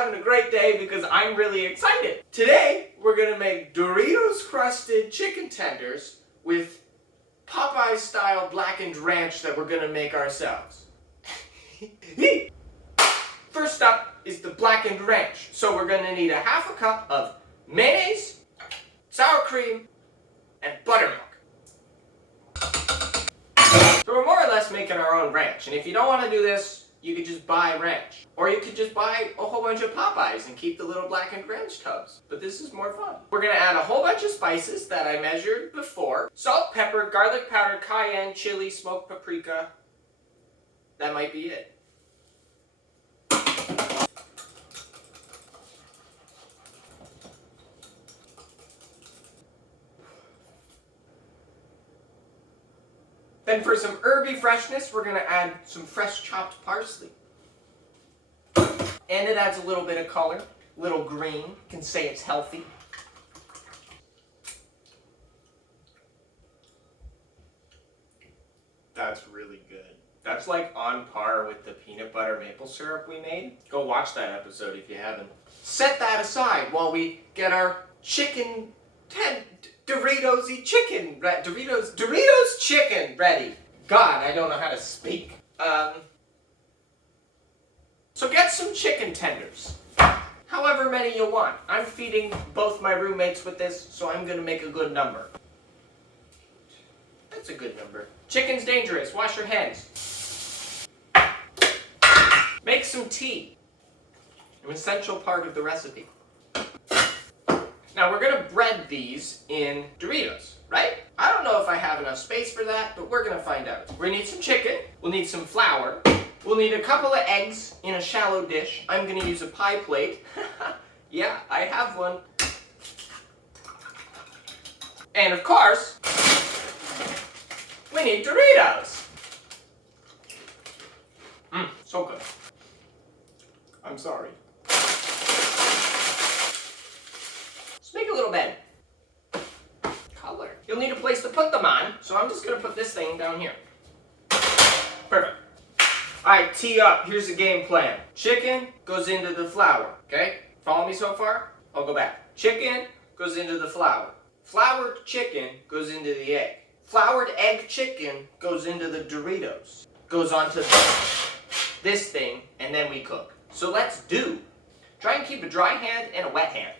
having a great day because I'm really excited. Today, we're gonna make Doritos crusted chicken tenders with Popeye style blackened ranch that we're gonna make ourselves. First up is the blackened ranch. So we're gonna need a half a cup of mayonnaise, sour cream, and buttermilk. So we're more or less making our own ranch. And if you don't want to do this, you could just buy ranch. Or you could just buy a whole bunch of Popeyes and keep the little blackened ranch tubs. But this is more fun. We're gonna add a whole bunch of spices that I measured before. Salt, pepper, garlic powder, cayenne, chili, smoked paprika. That might be it. Then for some herby freshness, we're gonna add some fresh chopped parsley. And it adds a little bit of color, a little green. You can say it's healthy. That's really good. That's like on par with the peanut butter maple syrup we made. Go watch that episode if you haven't. Set that aside while we get our chicken Doritos-y chicken, Doritos chicken ready. God, I don't know how to speak. So get some chicken tenders. However many you want. I'm feeding both my roommates with this, so I'm gonna make a good number. That's a good number. Chicken's dangerous. Wash your hands. Make some tea. An essential part of the recipe. Now we're gonna bread these in Doritos, right? I don't know if I have enough space for that, but we're gonna find out. We're gonna need some chicken, we'll need some flour, we'll need a couple of eggs in a shallow dish. I'm gonna use a pie plate. Yeah, I have one. And of course, we need Doritos. So good. I'm sorry. Make a little bed. Color. You'll need a place to put them on, so I'm just gonna put this thing down here. Perfect. Alright, tee up. Here's the game plan. Chicken goes into the flour, okay? Follow me so far? I'll go back. Chicken goes into the flour. Floured chicken goes into the egg. Floured egg chicken goes into the Doritos. Goes onto this thing, and then we cook. So let's do. Try and keep a dry hand and a wet hand.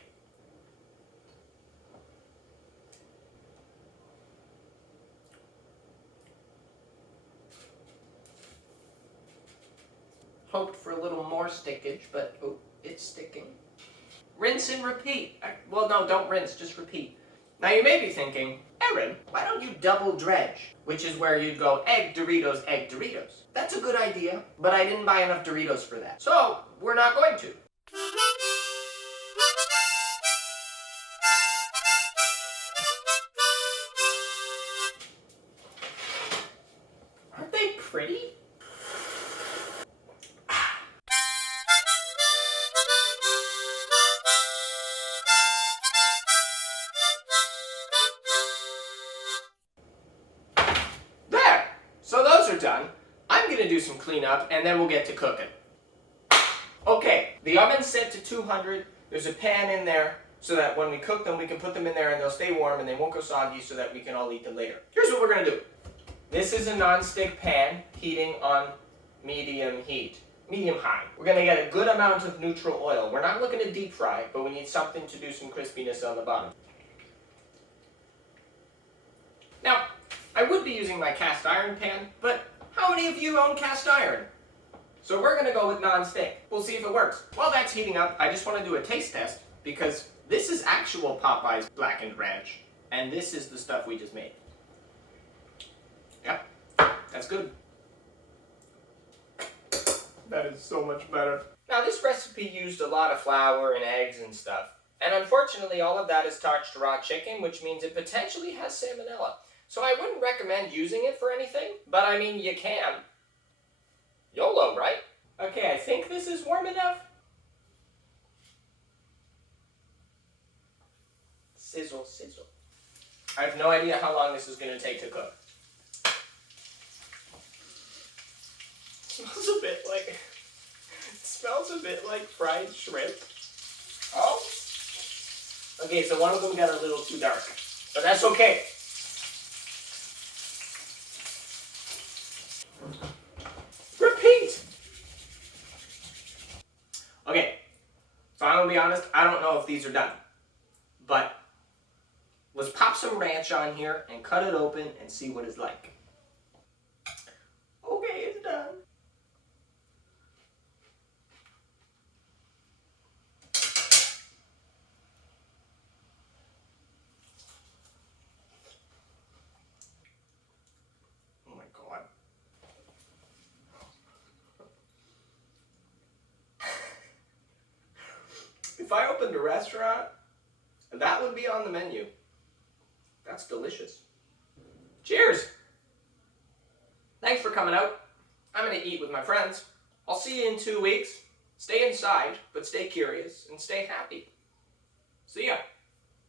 Hoped for a little more stickage, but oh, it's sticking. Rinse and repeat. Well, no, don't rinse, just repeat. Now you may be thinking, Aaron, why don't you double dredge? Which is where you'd go egg Doritos, egg Doritos. That's a good idea, but I didn't buy enough Doritos for that. So, we're not going to. Aren't they pretty? So those are done. I'm gonna do some cleanup and then we'll get to cooking. Okay, the oven's set to 200. There's a pan in there so that when we cook them, we can put them in there and they'll stay warm and they won't go soggy so that we can all eat them later. Here's what we're gonna do. This is a non-stick pan heating on medium heat, medium high. We're gonna get a good amount of neutral oil. We're not looking to deep fry, but we need something to do some crispiness on the bottom. Now, I would be using my cast iron pan, but how many of you own cast iron? So we're gonna go with non-stick. We'll see if it works. While that's heating up, I just wanna do a taste test because this is actual Popeye's blackened ranch, and this is the stuff we just made. Yeah, that's good. That is so much better. Now this recipe used a lot of flour and eggs and stuff, and unfortunately all of that is starched raw chicken, which means it potentially has salmonella. So I wouldn't recommend using it for anything, but I mean, you can. YOLO, right? Okay, I think this is warm enough. Sizzle, sizzle. I have no idea how long this is going to take to cook. It smells a bit like... It Smells a bit like fried shrimp. Oh. Okay, so one of them got a little too dark, but that's okay. Repeat. Okay, so I'm gonna be honest, I don't know if these are done, but let's pop some ranch on here and cut it open and see what it's like. Okay, it's done. Oh my God. If I opened a restaurant, that would be on the menu. That's delicious. Cheers! Thanks for coming out. I'm gonna eat with my friends. I'll see you in 2 weeks. Stay inside, but stay curious and stay happy. See ya.